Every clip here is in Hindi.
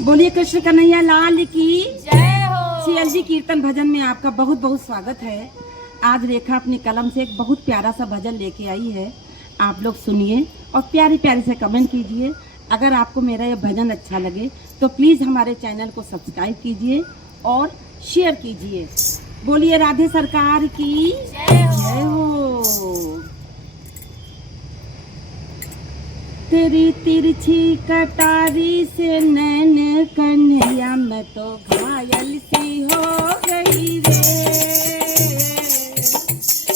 बोलिए कृष्ण कन्हैया लाल की जय हो। सीएलजी कीर्तन भजन में आपका बहुत बहुत स्वागत है। आज रेखा अपनी कलम से एक बहुत प्यारा सा भजन लेके आई है। आप लोग सुनिए और प्यारी प्यारी से कमेंट कीजिए। अगर आपको मेरा ये भजन अच्छा लगे तो प्लीज़ हमारे चैनल को सब्सक्राइब कीजिए और शेयर कीजिए। बोलिए राधे सरकार की जय हो। जय हो। तेरी तिरछी कटारी से नैन कन्हैया मैं तो घायल सी हो गई रे।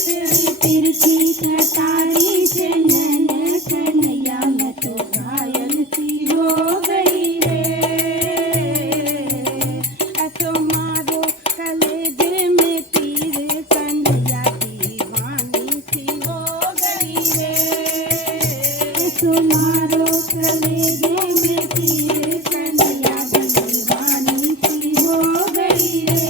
तेरी तिरछी कटारी से नैन कन्हैया मैं तो घायल सी हो गई रे। ऐसो मारो कलेजे में तीर कन्हैया दीवानी सी हो गई रे। ऐसो मारो कलेजे में तीर कन्हैया दीवानी सी हो गई रे।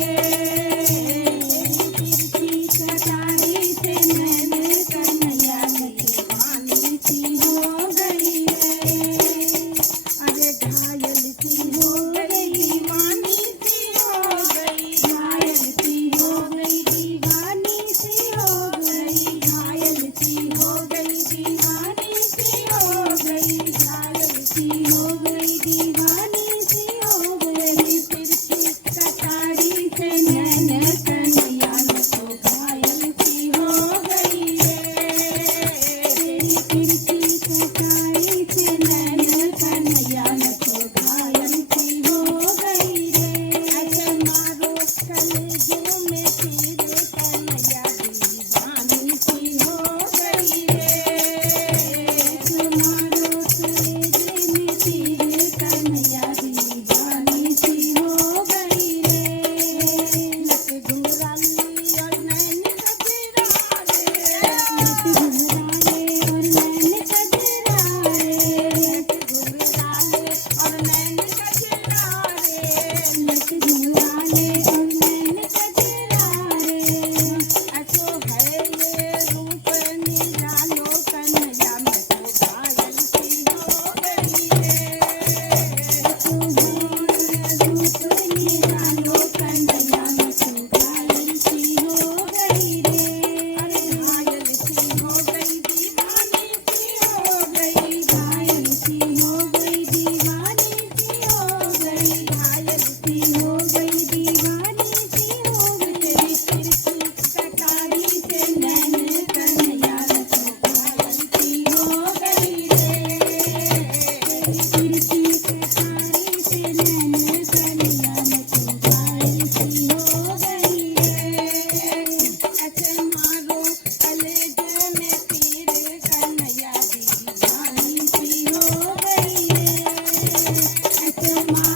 तिरछी कटारी से नैन कन्हैया दीवानी सी हो गई रे। अरे घायल सी हो गई दीवानी सी हो गई। घायल सी हो गई दीवानी सी हो गई। घायल सी हो गई दीवानी सी हो गई। घायल सी हो गई दीवानी सी हो गई। तिरछी कटारी से नैन कन्हैया मैं तो घायल सी हो गई रे। तेरी तिरछी कटारी से नैन कन्हैया मैं तो घायल सी हो गई रे। ऐसे मारो कलेजे में तीर कन्हैया दीवानी सी हो गई रे। ऐसे मारो कलेजे में तीर कन्हैया दीवानी सी हो गई रे। लट घुंघराले और नैन कजरा रे। लट घुंघराले और नैन कजरा रे। लट घुंघराले और नैन कजरा रे। लट घुंघराले और नैन कजरा रे। ऐसो है ये रूप निरालो कन्हैया मैं तो घायल सी हो गई रे। ऐसो है ये रूप निरालो कन्हैया मैं तो घायल सी हो गई रे। अरे घायल सी हो गई दीवानी सी हो गई। घायल सी हो गई दीवानी सी हो गई। घायल सी हो गई दीवानी सी हो गई। तेरी तिरछी कटारी से नैन कन्हैया मैं तो घायल सी हो गई रे। तेरी तिरछी कटारी से नैन कन्हैया मैं तो घायल सी हो गई रे। ऐसे मारो कलेजे में तीर कन्हैया दीवानी सी हो गई रे। ऐसे मारो